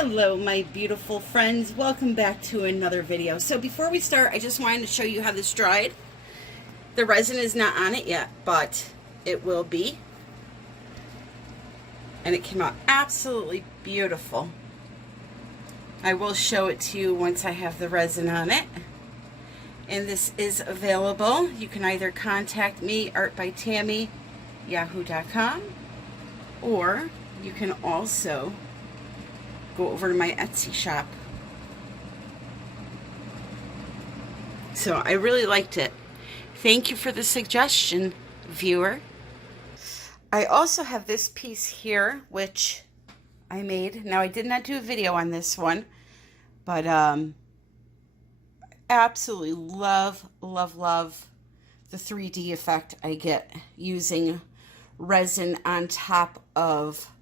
Hello my beautiful friends, welcome back to another video. So before we start, I just wanted to show you how this dried. The resin is not on it yet, but it will be. And it came out absolutely beautiful. I will show it to you once I have the resin on it. And this is available. You can either contact me, Artbytammy, yahoo.com, or you can also go over to my Etsy shop. So I really liked it. Thank you for the suggestion, viewer. I also have this piece here, which I made. Now, I did not do a video on this one, but absolutely love the 3D effect I get using resin on top of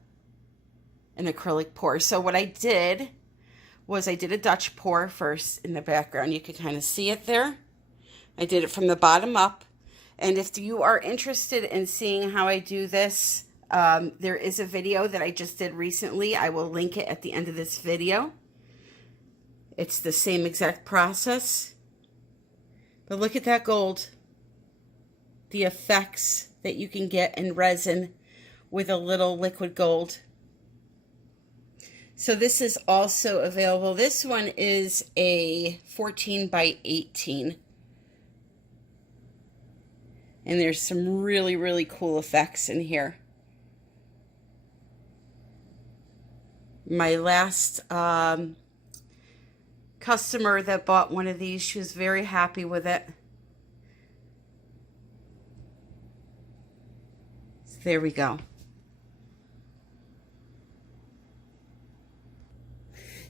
an acrylic pour. So what I did was I did a Dutch pour first in the background. You can kind of see it there. I did it from the bottom up. And if you are interested in seeing how I do this, there is a video that I just did recently. I will link it at the end of this video. It's the same exact process. But look at that gold. The effects that you can get in resin with a little liquid gold. So this is also available. This one is a 14 by 18. And there's some really cool effects in here. My last customer that bought one of these, she was very happy with it. So there we go.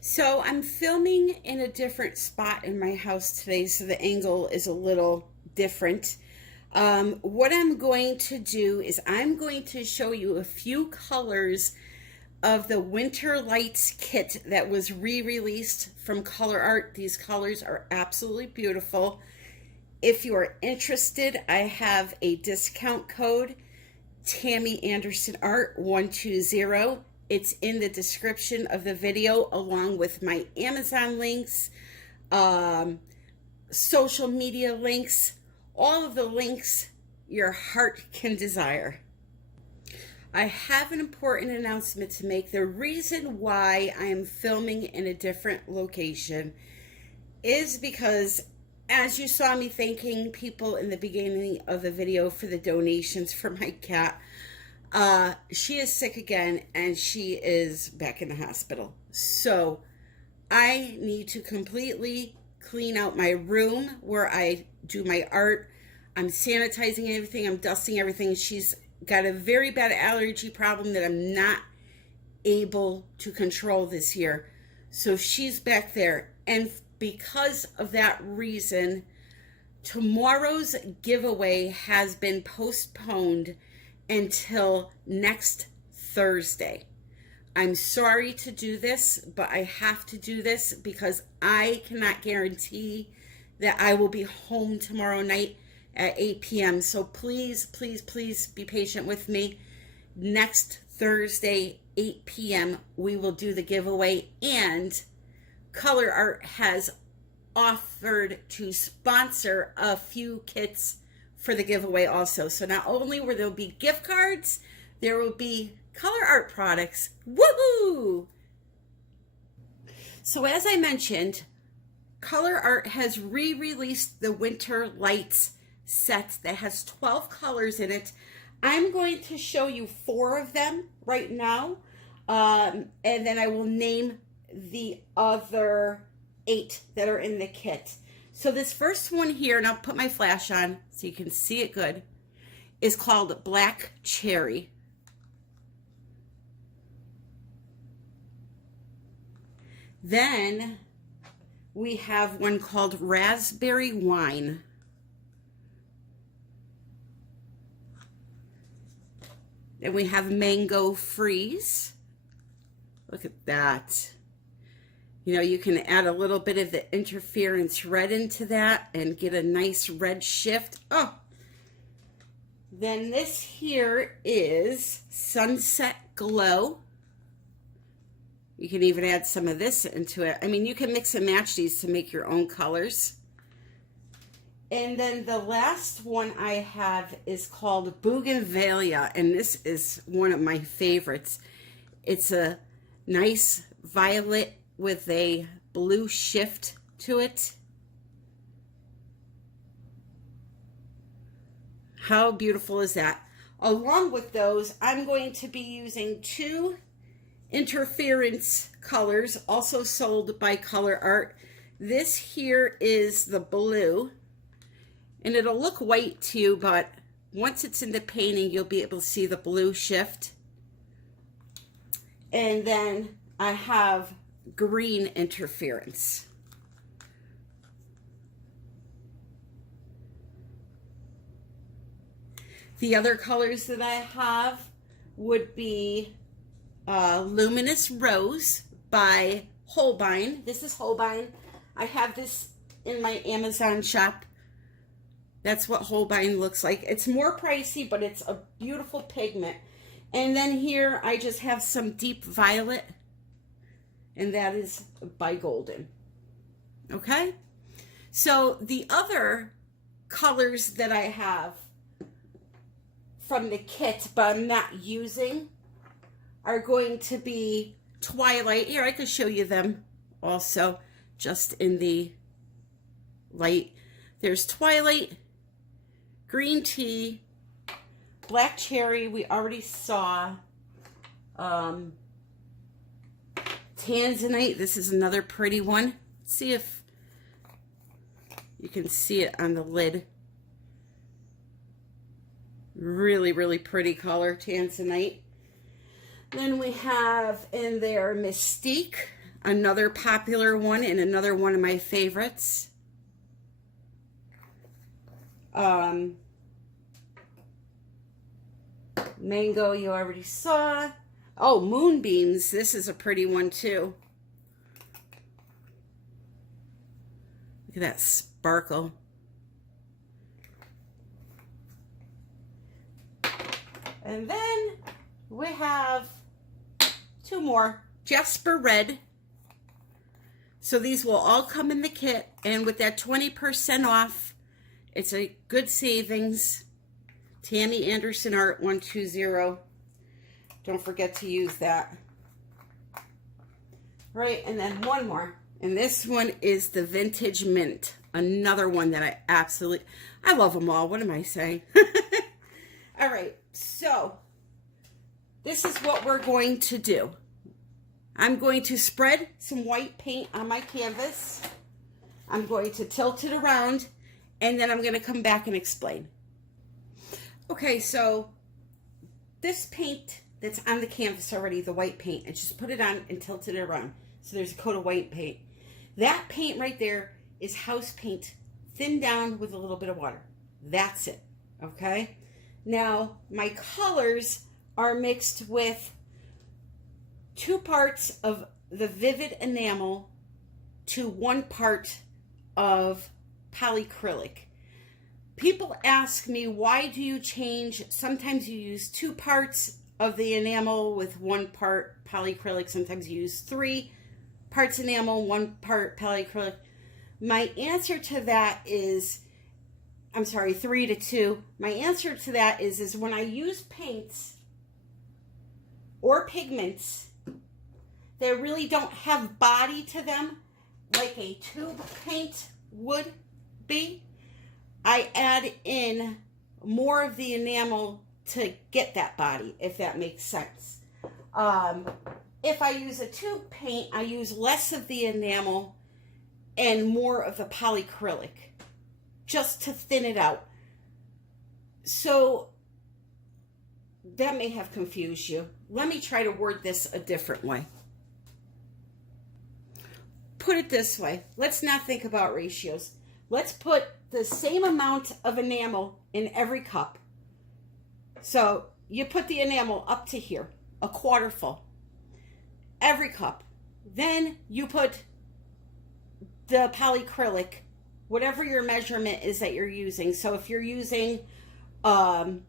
So I'm filming in a different spot in my house today, so the angle is a little different. What I'm going to do is I'm going to show you a few colors of the Winter Lights kit that was re-released from Colourarte. These colors are absolutely beautiful. If you are interested, I have a discount code, Tammy Anderson Art 120. It's in the description of the video, along with my Amazon links, social media links, all of the links your heart can desire. I have an important announcement to make. The reason why I am filming in a different location is because, as you saw me thanking people in the beginning of the video for the donations for my cat, she is sick again and she is back in the hospital. So I need to completely clean out my room where I do my art. I'm sanitizing everything. I'm dusting everything. She's got a very bad allergy problem that I'm not able to control this year. So she's back there. And because of that reason, tomorrow's giveaway has been postponed until next Thursday. I'm sorry to do this, but I have to do this because I cannot guarantee that I will be home tomorrow night at 8 p.m. So please be patient with me. Next Thursday, 8 p.m., we will do the giveaway, and Colourarte has offered to sponsor a few kits for the giveaway also. So not only will there be gift cards, there will be Colourarte products. Woohoo! So as I mentioned, Colourarte has re-released the Winter Lights set that has 12 colors in it. I'm going to show you 4 of them right now, and then I will name the other 8 that are in the kit. So this first one here, and I'll put my flash on so you can see it good, is called Black Cherry. Then we have one called Raspberry Wine. And we have Mango Freeze. Look at that. You know, you can add a little bit of the interference red into that and get a nice red shift. Oh, Then this here is Sunset Glow. You can even add some of this into it. I mean, you can mix and match these to make your own colors. And then the last one I have is called Bougainvillea, and this is one of my favorites. It's a nice violet with a blue shift to it. How beautiful is that? Along with those, I'm going to be using 2 interference colors, also sold by Colourarte. This here is the blue. And it'll look white to you, but once it's in the painting, you'll be able to see the blue shift. And then I have green interference. The other colors that I have would be Luminous Rose by Holbein. This is Holbein. I have this in my Amazon shop. That's what Holbein looks like. It's more pricey, but it's a beautiful pigment. And then here I just have some deep violet, and that is by Golden. Okay? So the other colors that I have from the kit, but I'm not using, are going to be Twilight. Here, I could show you them also, just in the light. There's Twilight, Green Tea, Black Cherry, we already saw. Tanzanite, this is another pretty one. Let's see if you can see it on the lid. Really, really pretty color, Tanzanite. Then we have in there Mystique, another popular one and another one of my favorites. Mango, you already saw. Oh, Moonbeams. This is a pretty one too. Look at that sparkle. And then we have 2 more. Jasper Red. So these will all come in the kit. And with that 20% off, it's a good savings. Tammy Anderson Art 120. Don't forget to use that. Right, and then one more. And this one is the Vintage Mint. Another one that I love them all. What am I saying? All right, so this is what we're going to do. I'm going to spread some white paint on my canvas. I'm going to tilt it around, and then I'm going to come back and explain. Okay, so this paint that's on the canvas already, the white paint, I just put it on and tilted it around. So there's a coat of white paint. That paint right there is house paint, thinned down with a little bit of water. That's it, okay? Now, my colors are mixed with 2 parts of the Vivid Enamel to 1 part of polyacrylic. People ask me, why do you change? Sometimes you use 2 parts of the enamel with 1 part polyacrylic. Sometimes you use 3 parts enamel, 1 part polyacrylic. My answer to that is, 3 to 2. My answer to that is when I use paints or pigments that really don't have body to them, like a tube paint would be, I add in more of the enamel to get that body, if that makes sense. If I use a tube paint, I use less of the enamel and more of the polyacrylic, just to thin it out. So that may have confused you. Let me try to word this a different way. Put it this way. Let's not think about ratios. Let's put the same amount of enamel in every cup. So you put the enamel up to here, a quarter full, every cup. Then you put the polyacrylic, whatever your measurement is that you're using. So if you're using 1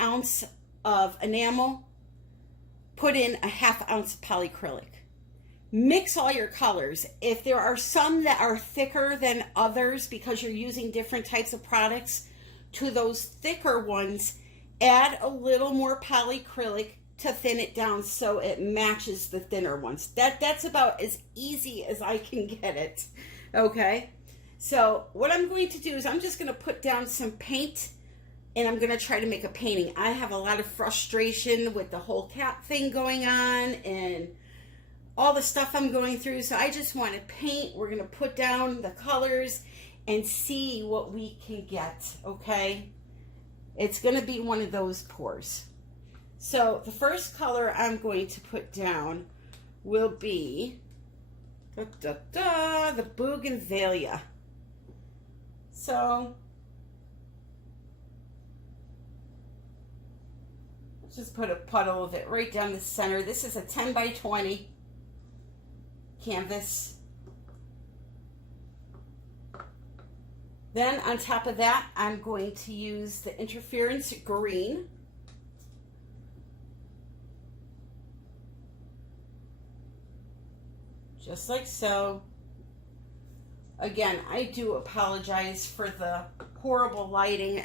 ounce of enamel, put in a 1/2 ounce of polyacrylic. mix all your colors. If there are some that are thicker than others because you're using different types of products, to those thicker ones, add a little more polyacrylic to thin it down so it matches the thinner ones. That's about as easy as I can get it. Okay, so what I'm going to do is I'm just going to put down some paint, and I'm going to try to make a painting. I have a lot of frustration with the whole cat thing going on and all the stuff I'm going through, so I just want to paint. We're going to put down the colors and see what we can get, okay? It's going to be one of those pours. So the first color I'm going to put down will be the Bougainvillea. So just put a puddle of it right down the center. This is a 10 by 20 canvas. Then on top of that, I'm going to use the Interference Green. Just like so. Again, I do apologize for the horrible lighting.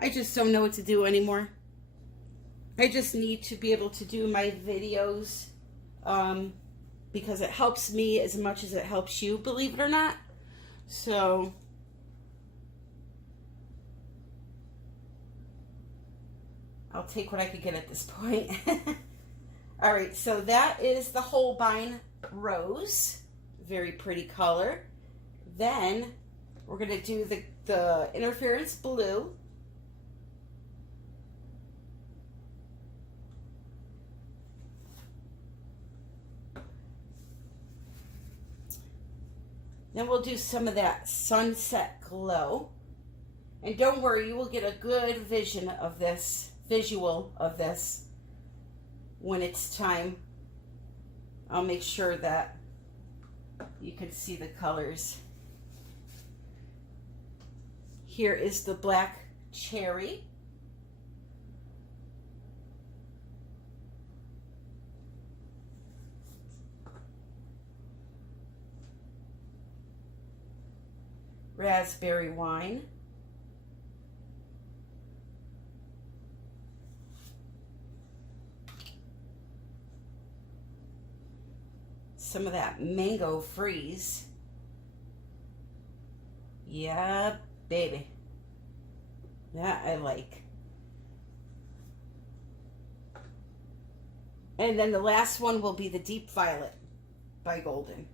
I just don't know what to do anymore. I just need to be able to do my videos because it helps me as much as it helps you, believe it or not. So I'll take what I could get at this point. All right, so that is the Holbein Rose. Very pretty color. Then we're going to do the Interference Blue. Then we'll do some of that Sunset Glow. And don't worry, you will get a good visual of this when it's time. I'll make sure that you can see the colors. Here is the Black Cherry. Raspberry Wine. Some of that Mango Freeze. Yeah, baby. That I like. And then the last one will be the Deep Violet by Golden.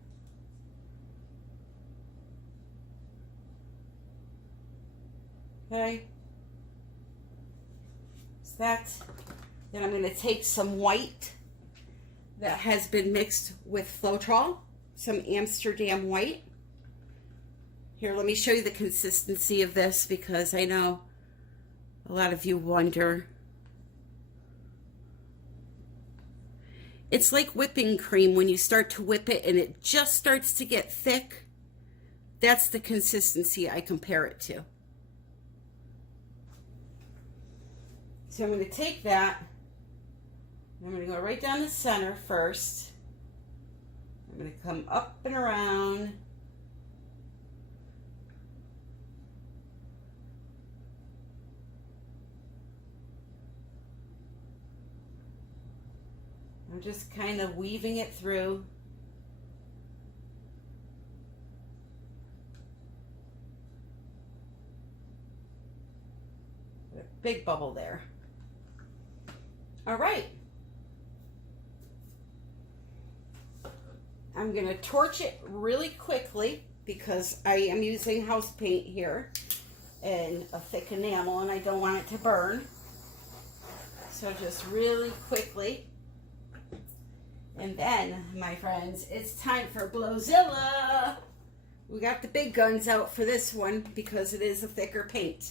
Okay. So that. Then I'm going to take some white that has been mixed with Floetrol, some Amsterdam white. Here, let me show you the consistency of this because I know a lot of you wonder. It's like whipping cream when you start to whip it and it just starts to get thick. That's the consistency I compare it to. So I'm going to take that. I'm going to go right down the center first. I'm going to come up and around. I'm just kind of weaving it through. A big bubble there. All right. I'm going to torch it really quickly because I am using house paint here and a thick enamel and I don't want it to burn. So just really quickly. And then, my friends, it's time for Blowzilla. We got the big guns out for this one because it is a thicker paint.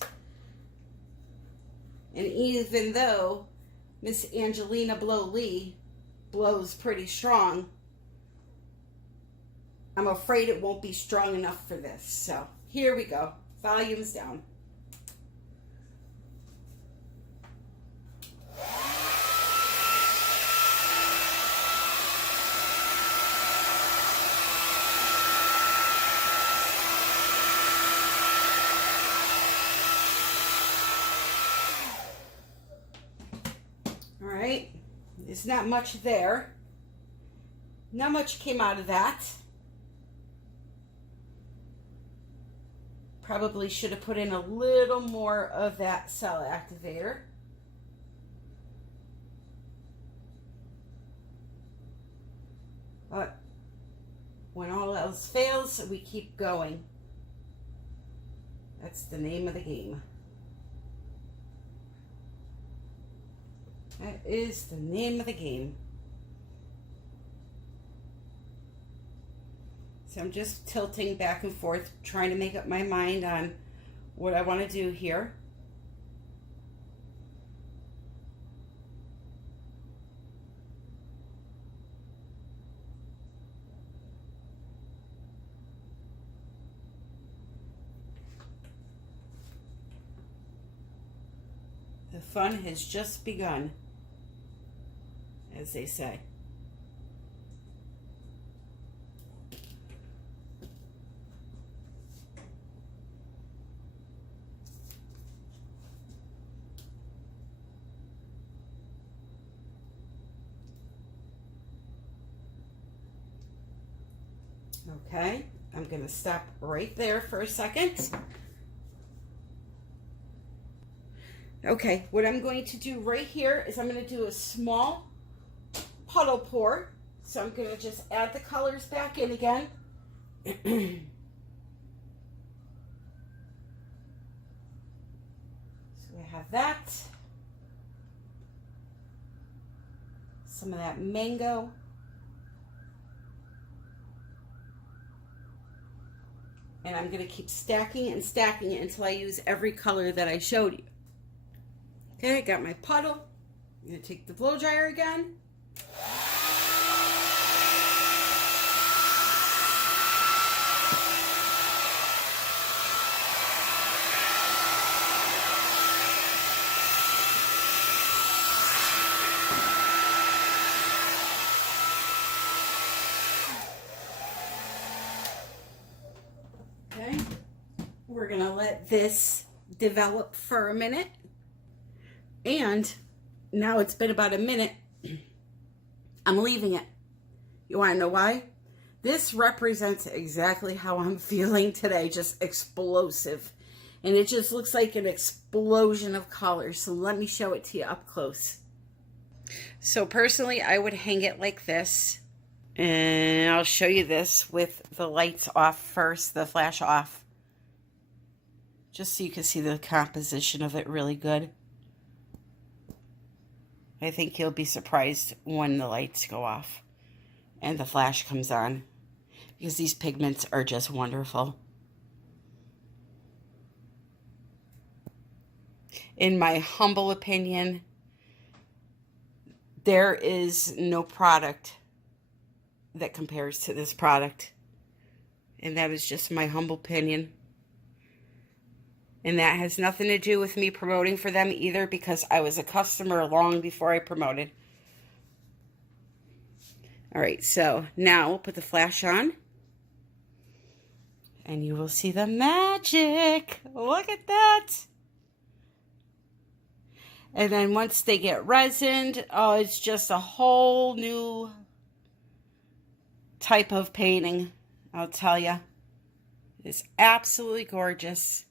And even though Miss Angelina Blow-Lee blows pretty strong, I'm afraid it won't be strong enough for this. So here we go. Volume's down. There's not much there. Not much came out of that. Probably should have put in a little more of that cell activator. But when all else fails, we keep going. That's the name of the game. That is the name of the game. So I'm just tilting back and forth, trying to make up my mind on what I want to do here. The fun has just begun, as they say. Okay, I'm going to stop right there for a second. Okay, what I'm going to do right here is I'm going to do a small puddle pour. So I'm going to just add the colors back in again. So we have that. Some of that mango. And I'm going to keep stacking and stacking it until I use every color that I showed you. Okay, I got my puddle. I'm going to take the blow dryer again. Okay, we're going to let this develop for a minute. And now it's been about a minute. I'm leaving it. You want to know why? This represents exactly how I'm feeling today, just explosive. And it just looks like an explosion of colors. So let me show it to you up close. So personally, I would hang it like this. And I'll show you this with the lights off first, the flash off. Just so you can see the composition of it really good. I think you'll be surprised when the lights go off and the flash comes on, because these pigments are just wonderful. In my humble opinion, there is no product that compares to this product. And that is just my humble opinion. And that has nothing to do with me promoting for them either, because I was a customer long before I promoted. All right, so now we'll put the flash on. And you will see the magic. Look at that. And then once they get resined, oh, it's just a whole new type of painting, I'll tell you. It's absolutely gorgeous.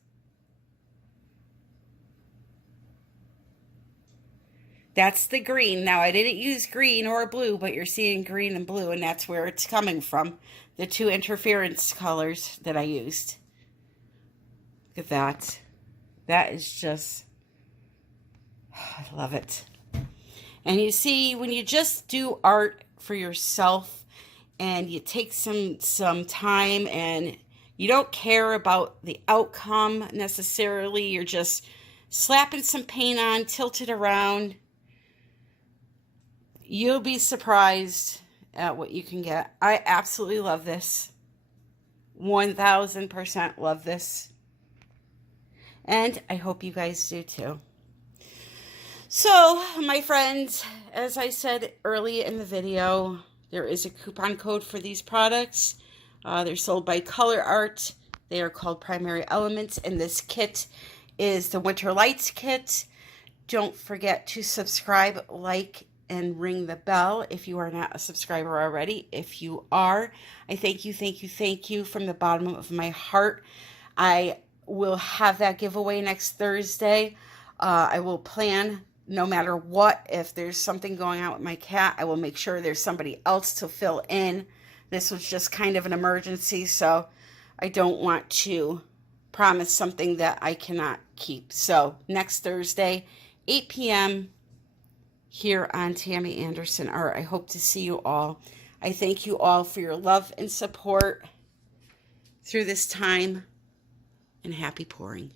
That's the green. Now, I didn't use green or blue, but you're seeing green and blue, and that's where it's coming from. The two interference colors that I used. Look at that. That is just, I love it. And you see, when you just do art for yourself and you take some time and you don't care about the outcome necessarily, you're just slapping some paint on, tilt it around, you'll be surprised at what you can get. I absolutely love this. 1000% love this. And I hope you guys do too. So, my friends, as I said early in the video, there is a coupon code for these products. They're sold by Colourarte. They are called Primary Elements, and this kit is the Winter Lights kit. Don't forget to subscribe, like, and ring the bell if you are not a subscriber already. If you are, I thank you from the bottom of my heart. I will have that giveaway next Thursday. I will plan no matter what. If there's something going on with my cat, I will make sure there's somebody else to fill in. This was just kind of an emergency, so I don't want to promise something that I cannot keep. So next Thursday, 8 p.m. here on Tammy Anderson Art. I hope to see you all. I thank you all for your love and support through this time, and happy pouring.